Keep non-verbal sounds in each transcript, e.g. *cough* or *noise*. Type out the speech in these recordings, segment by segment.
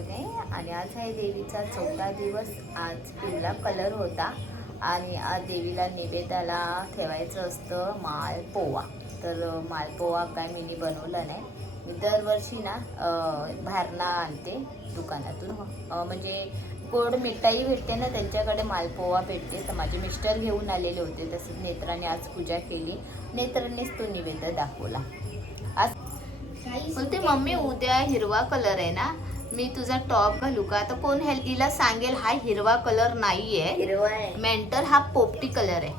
सगळे आणि आज आहे देवीचा चौथा दिवस. आज पिवळा कलर होता. आणि आज देवीला निवेदाला ठेवायचं असतं मालपोवा. तर मालपोवा काय मी बनवला नाही. मी दरवर्षी ना अं, आणते दुकानातून. म्हणजे गोड मिठाई भेटते ना त्यांच्याकडे मालपोवा भेटते. तर माझे मिस्टर घेऊन आलेले होते. तसंच नेत्राने आज पूजा केली. नेत्रानेच तो निवेद दाखवला. आज बोलते मम्मी उद्या हिरवा कलर आहे ना. मी तुझा टॉप घालू का? तर कोण हेल हिला सांगेल हा हिरवा कलर नाहीये. हिरवा आहे. मेंटर हा पोपटी कलर आहे.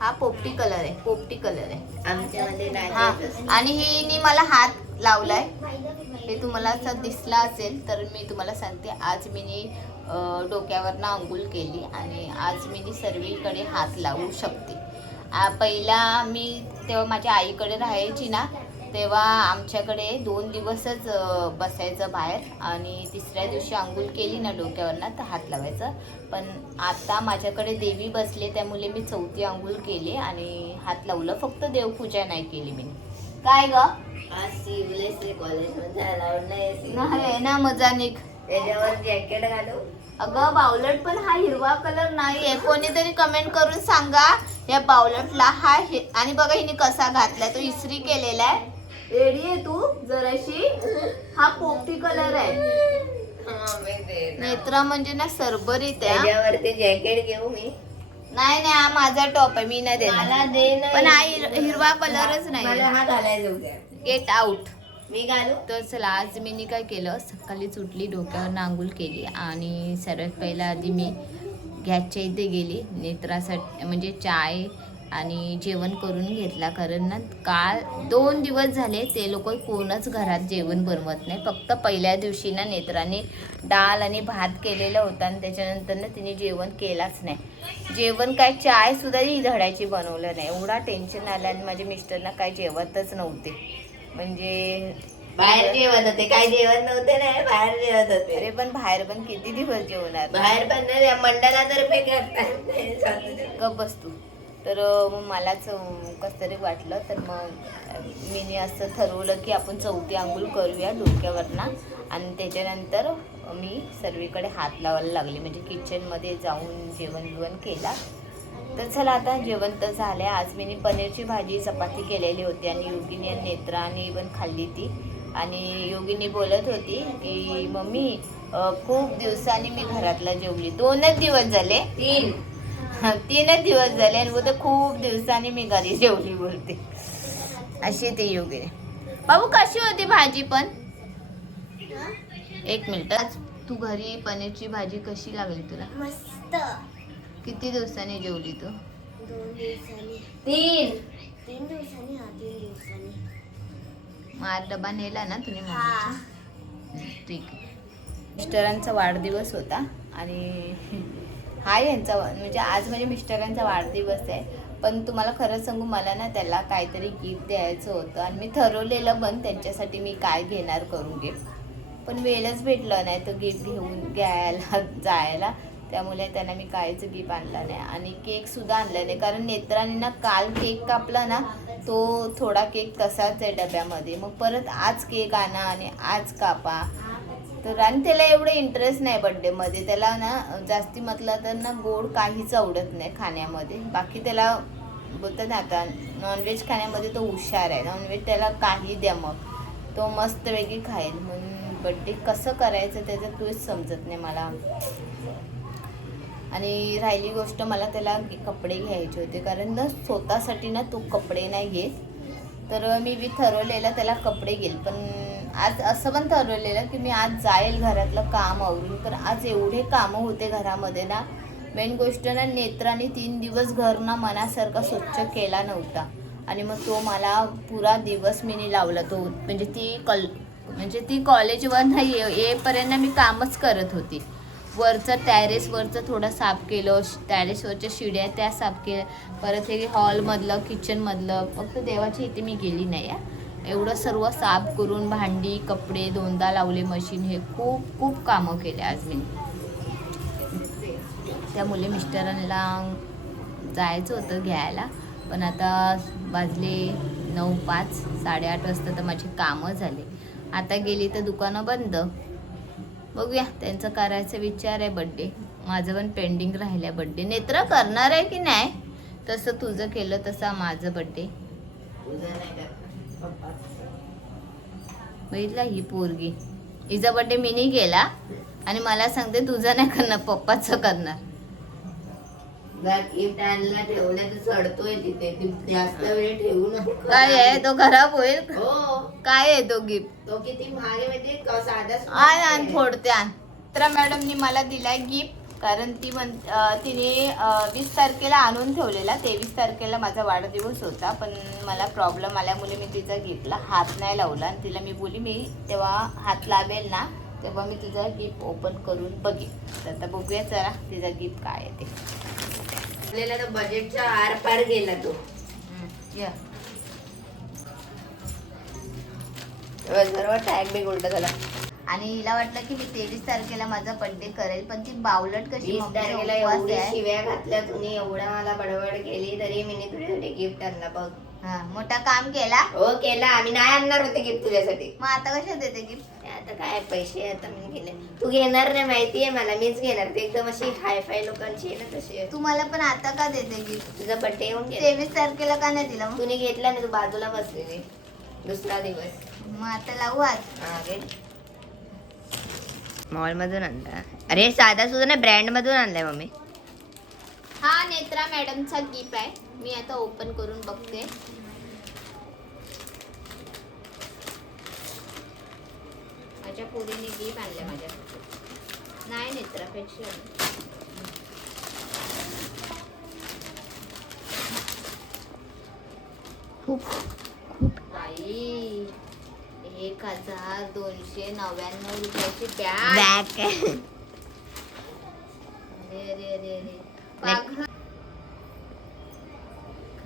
हा पोपटी कलर आहे पोपटी कलर आहे. आमच्यामध्ये नाही हा. आणि हिने मला हात लावलाय. हे तुम्हाला असं दिसला असेल तर मी तुम्हाला सांगते. आज मी डोक्यावरनं आंघोळ केली आणि आज मी सर्वीकडे हात लावू शकते. पहिला मी तेव्हा माझ्या आईकडे राहायची ना तेव्हा आमच्याकडे दोन दिवसच बसायचं बाहेर आणि तिसऱ्या दिवशी आंघोळ केली ना डोक्यावरनं तर हात लावायचं. पण आता माझ्याकडे देवी बसले त्यामुळे मी चौथी आंघोळ केली आणि हात लावलं. फक्त देवपूजा नाही केली मी. काय ग? आज नाही नाही ना मजा निघ. त्याच्यावर जॅकेट घालू. अगं बावलट पण हा हिरवा कलर नाहीये कोणीतरी कमेंट करून सांगा या बावलटला हा हि- आणि बघा हिने कसा घातलाय तो इस्त्री केलेला आहे. रेडी आहे तू? जराशी? हा पोपटी कलर आहे. ना. नेत्रा म्हणजे ना सरबरीत आहे हा. त्याच्यावरती जॅकेट घेऊ मी. नाही नाही हा माझा टॉप आहे मी नाही मला देणार दे ना पण हा हिर- हिरवा कलरच मला नाही. हा घालायचा उद्या गेट आउट मी घालू? तर चला आज मी काय केलं? सकाळीच उठली डोक्यावर आंघोळ केली आणि सर्वात पहिला आधी मी गॅसच्या इथे गेली. नेत्रासाठी म्हणजे चाय आणि जेवण करून घेतला. कारण ना काल दोन दिवस झाले ते लोक कोणच घरात जेवण बनवत नाही. फक्त पहिल्या दिवशी ना नेत्राने डाळ आणि भात केलेला होता आणि त्याच्यानंतर ना तिने जेवण केलाच नाही. जेवण काय चाय सुद्धा ही धडायची बनवलं नाही. एवढा टेन्शन आलं आणि माझे मिस्टरना काय जेवतच नव्हते. म्हणजे बाहेर जेवत होते. काय जेवण नव्हते नाही बाहेर जेवत होते. अरे पण बाहेर पण किती दिवस जेवणार? बाहेर पण नाही मंडळातर्फे करतात. गप बसतो तर मग मलाच अं, कसं तरी वाटलं. तर मग मी असं ठरवलं की आपण चौथी आंघोळ करूया डोक्यावरनं. आणि त्याच्यानंतर मी सर्वीकडे हात लावायला लागले. म्हणजे किचनमध्ये जाऊन जेवण बिवण केला. तर चला आता जेवण तर झालं आहे आज मी पनीरची भाजी चपाती केलेली होती. आणि योगिनी आणि नेत्राने पण खाल्ली ती. आणि योगिनी बोलत होती की मम्मी खूप दिवसांनी मी घरातला जेवली. दोनच दिवस झाले. तीन. तीनच दिवस झाले आणि बोलते खूप दिवसांनी मी घरी जेवली बोलते. अशी ती योगिनी बाबू कशी होती भाजी पण? एक मिनिट तू घरी पनीरची भाजी कशी लागली तुला? मस्त. किती दिवसांनी जेवली तू? तीन. तीन दिवसांनी हा तीन दिवसांनी. मग आज डबा नेला ना तुम्ही हा. ठीक आहे. मिस्टरांचा वाढदिवस होता आणि हा यांचा म्हणजे आज म्हणजे मिस्टरांचा वाढदिवस आहे. पण तुम्हाला खरं सांगू मला ना त्याला काहीतरी गिफ्ट द्यायचं होतं आणि मी ठरवलेलं पण त्यांच्यासाठी मी काय घेणार करून गिफ्ट पण वेळच भेटलं नाही तर गिफ्ट घेऊन घ्यायला *laughs* जायला. त्यामुळे त्यांना मी काहीच गिफ्ट आणला नाही आणि केकसुद्धा आणला नाही. कारण नेत्राने ना काल केक कापला ना तो थोडा केक तसाच आहे डब्यामध्ये. मग परत आज केक आणा आणि आज कापा. तर आणि त्याला एवढं इंटरेस्ट नाही बड्डेमध्ये त्याला ना जास्ती म्हटलं तर ना गोड काहीच आवडत नाही खाण्यामध्ये. बाकी त्याला बोलतात ना आता नॉनव्हेज खाण्यामध्ये तो हुशार आहे. नॉनव्हेज त्याला काही द्या मग. तो मस्त वेगळी खाईल. म्हणून बड्डे कसं करायचं त्याचं तूच समजत नाही मला. आणि राहिली गोष्ट मला त्याला कपडे घ्यायचे होते. कारण ना स्वतःसाठी ना तो कपडे नाही घेत. तर मी बी ठरवलेला त्याला कपडे घेईल. पण आज असं पण ठरवलेलं की मी आज जाईल घरातलं काम आवरून. तर आज एवढे कामं होते घरामध्ये ना. मेन गोष्ट ना नेत्राने तीन दिवस घर ना मनासारखा स्वच्छ केला नव्हता. आणि मग तो मला पुरा दिवस मी लावला तो. म्हणजे ती कल म्हणजे ती कॉलेजवर नाही ये- येईपर्यंत मी कामच करत होती. वरचं टॅरेसवरचं थोडं साफ केलं. टॅरेसवरच्या शिड्या त्या साफ केल्या. परत हे हॉलमधलं किचनमधलं फक्त देवाच्या इथे मी गेली नाही आहे एवढं सर्व साफ करून भांडी कपडे दोनदा लावले मशीन हे खूप खूप कामं केले आज मी. त्यामुळे मिस्टरांना जायचं होतं घ्यायला पण आता वाजले नऊ पाच साडेआठ वाजता तर माझी कामं झाले. आता गेली तर दुकानं बंद. बघूया त्यांचा करायचा विचार आहे बड्डे माझं पण पेंडिंग राहिलं बड्डे नेत्र करणार आहे की नाही? तसं तुझं केलं तसं माझं बड्डे तुझं नाही पप्पा बघितला ही पोरगी. हिचा बड्डे मीनी केला आणि मला सांगते तुझं नाही करणार पप्पाचं करणार. गिफ्ट आणला ठेवलं तर चढतोय तिथे. ती जास्त वेळ ठेवू नको काय आहे? तो खराब होईल हो. काय आहे तो गिफ्ट तो किती महाग म्हणजे साधा आण. फोडते आण. तर मॅडमनी मला दिलाय गिफ्ट कारण ती म्हण तिने वीस तारखेला आणून ठेवलेला तेवीस तारखेला माझा वाढदिवस होता पण मला प्रॉब्लेम आल्यामुळे मी तिचा गिफ्टला हात नाही लावला आणि तिला मी बोली मी तेव्हा हात लावेल ना तेव्हा मी तुझा गिफ्ट ओपन करून बघेन. तर आता बघूया जरा तिचा गिफ्ट काय आहे ते. आपल्याला तर बजेटच्या आर पार गेला तो. या. सर्व टॅग बी उलट झाला. आणि हिला वाटलं की मी तेवीस तारखेला माझा बर्थडे करेल पण ती बावलट कशी वीस तारखेला एवढी. शिव्या घातल्या तुम्ही एवढा मला बडबड केली तरी मी तुझ्यासाठी गिफ्ट आणला बघ. हा मोठा काम केला? हो केला. आम्ही नाही आणणार होते गिफ्ट तुझ्यासाठी. मग आता कशा देते गिफ्ट आता काय पैसे आता मी गेले. तू घेणार नाही माहितीये मला मीच घेणार. ते एकदम अशी हाय फाय लोकांची आहे ना तशी. आहे. तू मला पण आता का देते गिफ्ट तुझा बड्डे येऊन गेला. तेवीस तारखेला का नाही दिला मग? तुने घेतला ना तू बाजूला बसलेली. दुसरा दिवस. मग आता लावू आज? मधून आणला अरे साधा सुद्धा नाही ब्रँड मधून आणलाय मम्मी हा नेत्रा मॅडमचा गिफ्ट आहे मी आता ओपन करून बघते माझ्या पोरीने गिफ्ट आणले माझ्या नाही नेत्रापेक्षा खूप बाई एक हजार दोनशे नव्याण्णव रुपयाची बॅग. अरे अरे अरे अरे. पाघ-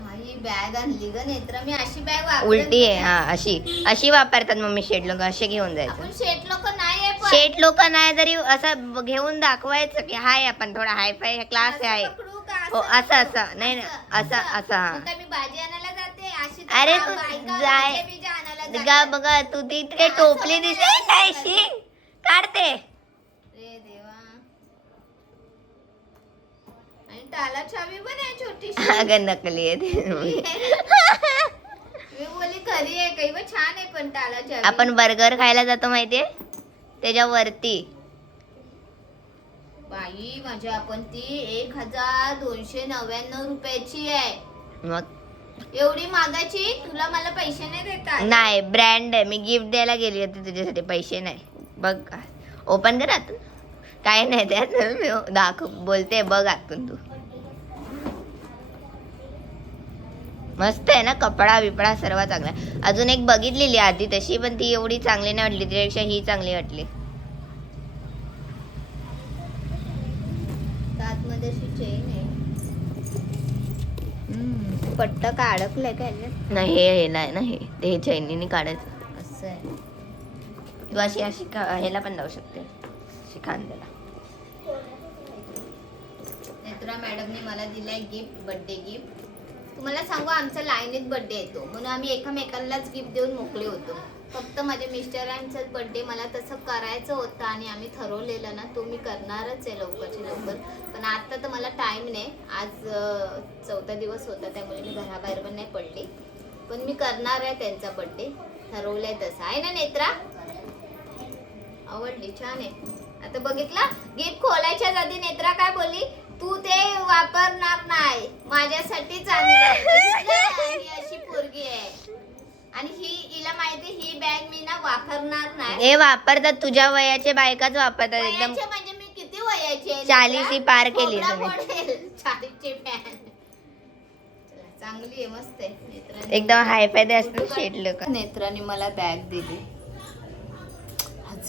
काही बॅग आणली ग नेत्र. मी अशी बॅग वापरत उलटी आहे. हा अशी. अशी वापरतात मम्मी शेट लोक. असे घेऊन जायचं. आपण शेट लोक नाही आहे पण. शेट लोक नाही जरी असं ब- घेऊन दाखवायचं की हाय आपण थोडा हाय फाय क्लास असं आहे. पकडू का? हो असं असं नाही नाही. असं असं हा. मग काय मी भाजी आणायला जाते. अशी तर अरे बा- तू बायका जाय- जातात. बघा तू ती इतके टोपली दिसते काढते. रे देवा. आणि टाला चावी पण आहे छोटीशी. अगं नकली आहे ती. *laughs* मी बोली खरी आहे काही पण छान आहे पण टाला चावी. आपण बर्गर खायला जातो माहितीये? त्याच्यावरती. बाई माझ्या आपण ती एक हजार दोनशे नव्याण्णव रुपयाची आहे. मग एवढी मागायची? तुला मला पैसे नाही देतात. नाही ब्रँड आहे. मी गिफ्ट द्यायला गेली होती तुझ्यासाठी. पैसे नाही. बघ. ओपन कर आतून. काय नाही त्यात मी दाखव. बोलते बघ आतून तू. मस्त आहे ना? कपडा बिपडा सर्व चांगला. अजून एक बघितलेली आधी तशी पण ती एवढी चांगली नाही वाटली. त्यापेक्षा ही चांगली वाटली. आतमध्ये अशी चेन आहे. पट्ट का अडकलंय का याच्यात? नाही हे हे नाही ना हे ते चैनीने काढायचं. असं आहे. तू अशी अशी का- ह्याला पण लावू शकते. अशी खांद्याला. नेत्रा मॅडमने मला दिलाय गिफ्ट बर्थडे गिफ्ट. तुम्हाला सांगू आमचा लाईनीत बर्थडे येतो. म्हणून आम्ही एकमेकांनाच गिफ्ट देऊन मोकळे होतो. फक्त माझ्या मिस्टरांचाच बर्थडे मला तसं करायचं होतं आणि आम्ही ठरवलेलं ना तो मी करणारच आहे लवकरची लवकर. पण आता तर मला टाईम नाही. आज चौथा दिवस होता त्यामुळे मी घराबाहेर पण नाही पडले. पण मी करणार आहे त्यांचा बर्थडे ठरवलंय तसं. आहे ना नेत्रा? आवडली छान आहे. आता बघितला? गिफ्ट खोलायच्या आधी नेत्रा काय बोलली? तू ते वापरणार नाही माझ्यासाठी चांगली? ही अशी पोरगी आहे आणि ही हिला माहिती ही बॅग मी ना वापरणार नाही हे वापरतात तुझ्या वयाचे बायकाच वापरतात एकदम वयाचे म्हणजे मी किती वयाची आहे चाळीसी नेत्रा? पार केली खोबरा तुम्ही. पडेल. चाळीसची बॅग चला, चांगली आहे मस्त आहे नेत्राने- एकदम हाय फायदे असतात शेट लोक नेत्राने मला बॅग दिली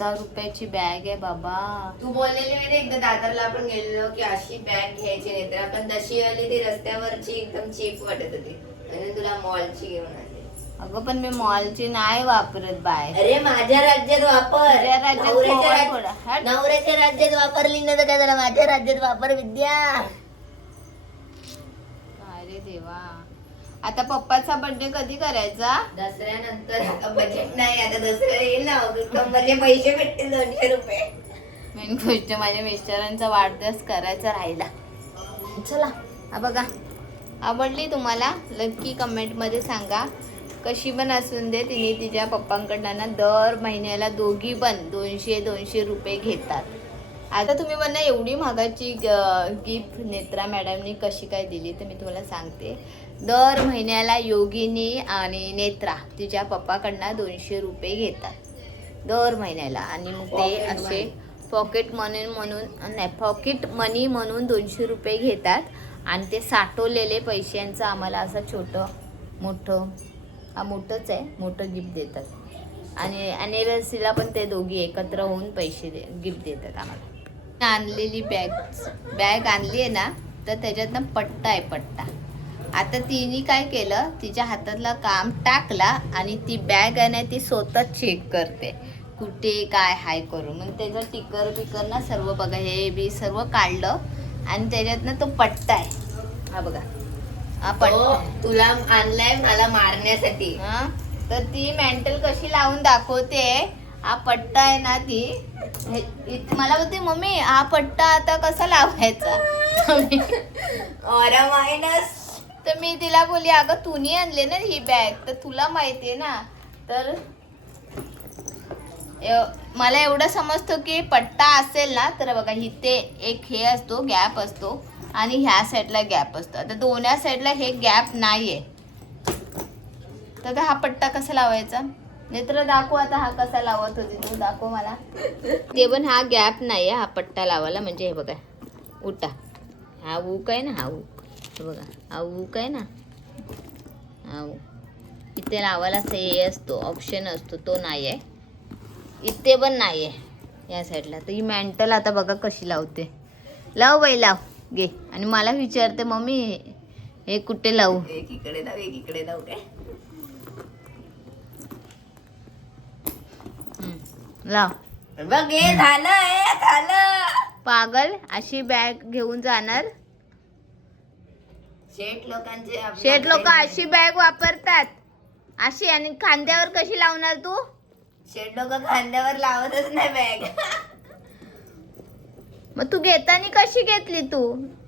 हजार रुपयाची बॅग आहे बाबा. तू बोललेली माहिती एकदा दादरला आपण गेलेलो की अशी बॅग घ्यायची नाही तर आपण तशी आली ती रस्त्यावरची एकदम चीप वाटत होती. आणि तुला मॉलची घेऊन आली. अगं पण मी मॉलची नाही वापरत बाय अरे माझ्या राज्यात वापर. राज्यात नवऱ्याच्या थोडं राज्यात- थोडं. हट. नवऱ्याच्या राज्यात वापरली ना तर काय झालं? माझ्या राज्यात वापर विद्या. काय रे देवा. आता पप्पाचा बर्थडे कधी करायचा? दसऱ्यानंतर. *laughs* बजेट नाही आता दसऱ्याला येईल ना कंबरचे पैसे भेटतील दोनशे रुपये? मेन गोष्ट माझ्या मिस्टरांचा वाढदिवस करायचा राहिला. चला हा बघा. आवडली तुम्हाला? नक्की कमेंटमध्ये सांगा. कशी पण असून दे तिने तिच्या पप्पांकडनं ना दर महिन्याला दोघी पण दोनशे दोनशे रुपये घेतात. आता तुम्ही म्हणा एवढी महागाची गिफ्ट नेत्रा मॅडमनी कशी काय दिली तर मी तुम्हाला सांगते. दर महिन्याला योगिनी आणि नेत्रा तिच्या पप्पाकडनं दोनशे रुपये घेतात. दर महिन्याला. आणि मग ते असे पॉकेट मनी म्हणून नाही पॉकेट मनी म्हणून दोनशे रुपये घेतात. आणि ते साठवलेले पैशांचं आम्हाला असं छोटं मोठं हा मोठंच आहे मोठं गिफ्ट देतात. आणि अॅनिव्हर्सरीला पण ते दोघी एकत्र होऊन पैसे दे गिफ्ट देतात आम्हाला. आणलेली बॅग बॅग आणली आहे ना तर त्याच्यात ना पट्टा आहे पट्टा. आता तिने काय केलं? तिच्या हातातलं काम टाकला आणि ती बॅग आहे ना ती स्वतः चेक करते. कुठे काय हाय करू मग त्याचं टिकर बिकर ना सर्व बघा हे बी सर्व काढलं आणि त्याच्यात ना तो पट्टा आहे. हा बघा. हा पट्टा तुला आणलाय मला मारण्यासाठी. हा? तर ती मेंटल कशी लावून दाखवते? हा पट्टा आहे ना ती. हे- मला बोलते मम्मी हा पट्टा आता कसा लावायचा? *laughs* मायनस तर मी तिला बोलली अगं तुनी आणले ना ही बॅग तर तुला माहितीये ना तर मला एवढं समजतो की पट्टा असेल ना तर बघा इथे एक हे असतो गॅप असतो आणि ह्या साईडला गॅप असतो. आता दोन्ही साईडला हे गॅप नाही आहे तर हा पट्टा कसा लावायचा? नेत्र दाखव आता हा कसा लावत होती तू दाखव मला. ते पण हा गॅप नाही आहे हा पट्टा लावायला म्हणजे हे बघा उठा हा ऊक आहे ना हा ऊक. हे बघा. ऊक आहे ना? ऊक इथे लावायला असं हे असतो ऑप्शन असतो तो नाही आहे इथे पण नाही आहे या साईडला तर ही मॅन्टल आता बघा कशी लावते. लाव बाई लाव. घे. आणि मला विचारते मम्मी हे- कुठे लावू? एक इकडे एक इकडे जाऊ काय? लाव. बघ झालं हे झालं. पागल अशी बॅग घेऊन जाणार. शेठ लोकांचे आपल्या शेठ लोक अशी बॅग वापरतात. अशी आणि खांद्यावर कशी लावणार तू? शेठ लोक खांद्यावर लावतच नाही बॅग *laughs* मग तू घेताना कशी घेतली तू?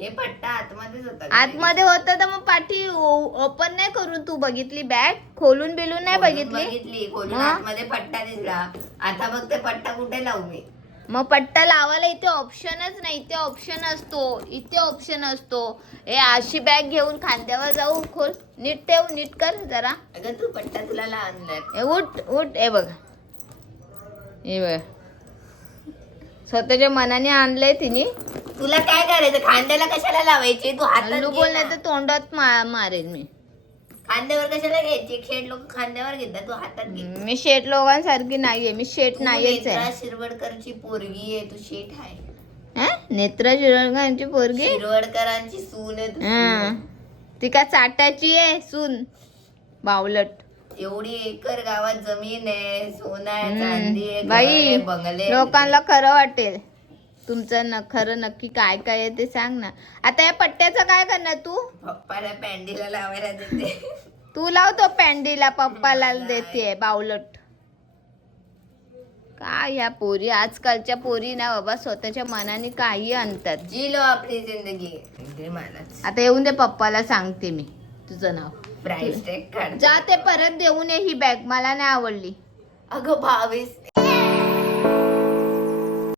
हे पट्टा आतमध्येच होता आतमध्ये होतं तर मग पाठी ओपन नाही करून तू बघितली बॅग खोलून बिलून नाही खोलून बघितली? बघितली. खोलून हा? आतमध्ये पट्टा दिसला. आता बघ ते पट्टा कुठे लावू मी. मग पट्टा लावायला इथे ऑप्शनच नाही. इथे ऑप्शन असतो. इथे ऑप्शन असतो. हे अशी बॅग घेऊन खांद्यावर जाऊ खोल. नीट ठेव नीट कर जरा. अगं तू पट्टा तुला आणलाय हे उठ उठ. हे बघ. हे बघ. स्वतःच्या मनाने आणलंय तिने. तुला काय करायचं? खांद्याला कशाला लावायची? तू हातात हल्लू घे बोलले ना. तर तोंडात मा- मारेल मी. खांद्यावर कशाला घ्यायची शेठ लोक खांद्यावर घेतात तू हातात घे मी शेट लोकांसारखी नाहीये मी शेट तू नाहीच नेत्रा आहे शिरवडकरची पोरगी आहे तू शेठ आहे हा? नेत्रा शिरोडकरांची पोरगी शिरवडकरांची सून आहे तू हा. सून. ती का चाटाची आहे सून बावलट एवढी एकर गावात जमीन आहे सोनं आहे हम्म. चांदी आहे घर बाई बंगले आहे. लोकांना खरं वाटेल तुमचं न खरं नक्की काय काय आहे ते सांग ना. आता या पट्ट्याचं काय करणार तू? पप्पाला पॅन्डीला लावायला देते. तू लावतो पॅन्डीला पप्पाला देते बावलट. काय या पोरी आजकालच्या पोरी ना बाबा स्वतःच्या मनाने काही आणतात. जी लो आपली जिंदगी. आता येऊन दे पप्पाला सांगते मी तुझं नाव. प्राइस टॅग काढ. जा ते परत देऊन ये ही बॅग मला नाही आवडली. अगं बावीस.